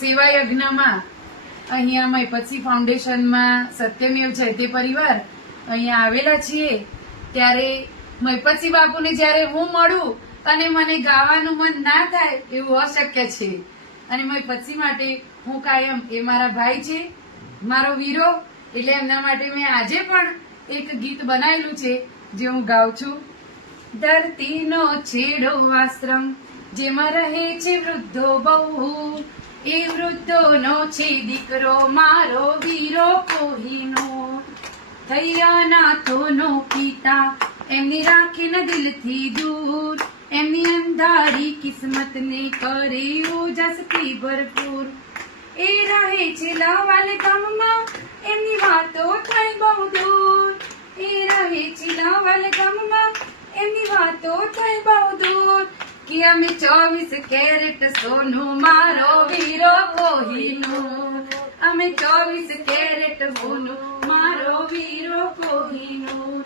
સેવા યજ્ઞમાં અહીંયા મહિપતસિંહ ફાઉન્ડેશનમાં સત્યમેવ જયતે પરિવાર અહીંયા આવેલા છીએ ત્યારે મહિપતસિંહ બાપુને જ્યારે હું મળું અને મને ગાવાનું મન ના થાય એવું અશક્ય છે અને મહિપતસિંહ માટે હું કાયમ એ મારા ભાઈ છે, મારો વીરો, એટલે એમના માટે મેં આજે પણ એક ગીત બનાવેલું છે જે હું ગાઉં છું. ધરતીનો છેડો આશ્રમ જેમાં રહે છે વૃદ્ધો બહુ, એ વૃદ્ધોનો છે દીકરો મારો વીરો કોહીનો. થયા નાથોનો પિતા એમની રાખીને દિલથી દૂર, એમની અંધારી કિસ્મતને કરે ઓજસથી ભરપૂર. એ રહે છે લાવાલ ગામમાં એમની વાતો થાય બહુ દૂર, એ રહે છે લાવાલ ગામમાં એમની વાતો થાય બહુ દૂર. કે અમે 24 કેરેટ સોનું મારો વીરો કોહીનું, અમે 24 કેરેટ સોનું મારો વીરો કોહીનું.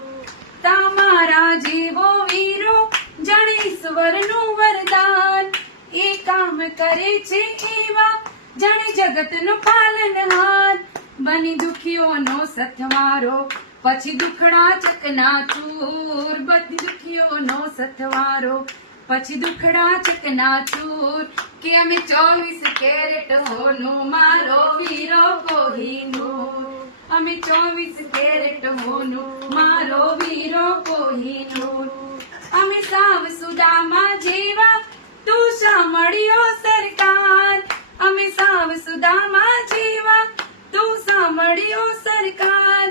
તમારા જેવો વીરો જાણે ઈશ્વરનું વરદાન, એ કામ કરે છે એવા જાણે જગતનો પાલનહાર. બની દુખીઓનો સથવારો પછી દુખડા ચકના ચૂર, બની દુખીઓનો સથવારો પછી દુખડા ચકના ચૂર. કે અમે 24 કેરેટ હોનું મારો વીરો કોહીનું, અમે 24 કેરેટ હોનું મારો વીરો કોહીનું. અમે સાવ સુદામા જેવા તું સાંભળ્યો સરકાર, અમે સાવ સુદામા જેવા તું સાંભળ્યો સરકાર.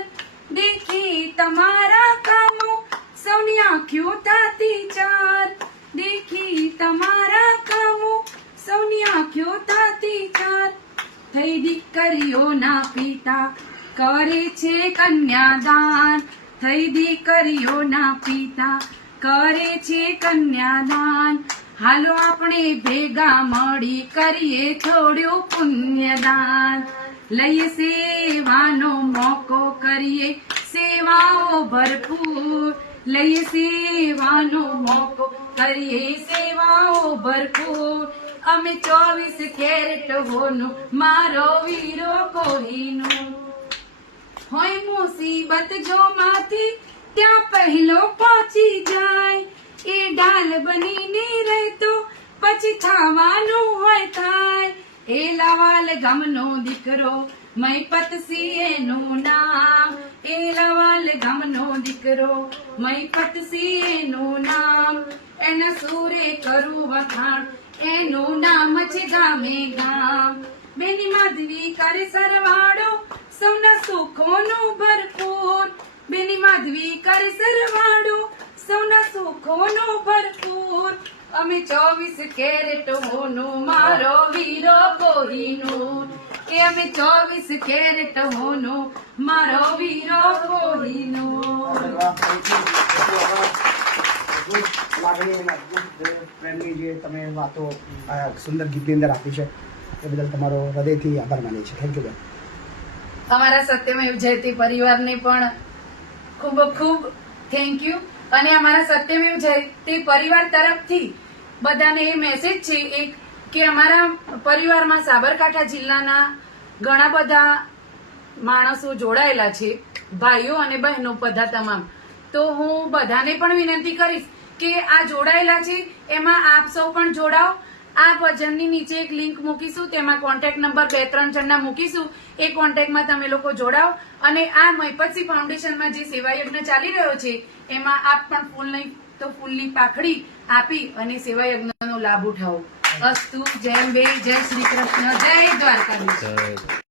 દેખી તમારા કામો સૌની આંખો થતી ચાર, દેખી તમારા કામો સૌની આંખો થતી ચાર. થઈ દીકરીઓના પિતા કરે છે કન્યાદાન, થઈ દીકરીઓના પિતા કરે છે કન્યાદાન. હાલો આપણે ભેગા મળી કરીએ થોડું પુણ્યદાન, લઈએ સેવાનો મોકો કરીએ સેવાઓ ભરપૂર, લઈએ સેવાનો મોકો કરીએ સેવાઓ ભરપૂર. અમે 24 કેરેટ હોનું મારો વીરો કોહીનું. હોય મુસીબત જો માથી ત્યાં પહેલો પહોંચી જાય, એ ડાલ બનીને રહેતો પછી થવાનું હોય થાય. એ લાવાલ ગામનો દીકરો મહિપતસિંહ એનું નામ, એ લાવાલ ગામનો દીકરો મહિપતસિંહ એનું નામ. એના સુરે કરું વખાણ એનું નામ છે ગામે ગામ. બેની માધવી કરે સરવાળો સૌના સુખોનો ભરપૂર, બેની માધવી કરે સરવાળો સૌના સુખોનો ભરપૂર. અમે 24 કેરેટ હોનું મારો વીરો કોહીનું, કે અમે 24 કેરેટ હોનું મારો વીરો કોહીનું. પ્રેમની જે તમે વાતો સુંદર ગીતની અંદર આપી છે એ બદલ તમારો હૃદયથી આભાર માનીએ છીએ. થેન્ક યુ બેન. અમારા સત્યમેવ જયતે પરિવારને પણ ખૂબ ખૂબ થેન્ક યુ. અને અમારા સત્યમેવ જયતે પરિવાર તરફથી બધાને એ મેસેજ છે એક કે અમારા પરિવારમાં સાબરકાંઠા જિલ્લાના ઘણા બધા માણસો જોડાયેલા છે, ભાઈઓ અને બહેનો બધા તમામ. તો હું બધાને પણ વિનંતી કરીશ કે આ જોડાયેલા છે એમાં આપ સૌ પણ જોડાઓ. આ ભજનની નીચે એક લિંક મૂકીશું, તેમાં કોન્ટેક્ટ નંબર 2-3 જણના મૂકીશું, એ કોન્ટેક્ટમાં તમે લોકો જોડાઓ. અને આ મહિપતસિંહ ફાઉન્ડેશનમાં જે સેવા યજ્ઞ ચાલી રહ્યો છે એમાં આપ પણ ફૂલ નહીં તો ફૂલની પાખડી આપી અને સેવા યજ્ઞનો લાભ ઉઠાવો. અસ્તુ. જય અંબે, જય શ્રી કૃષ્ણ, જય દ્વારકાધીશ.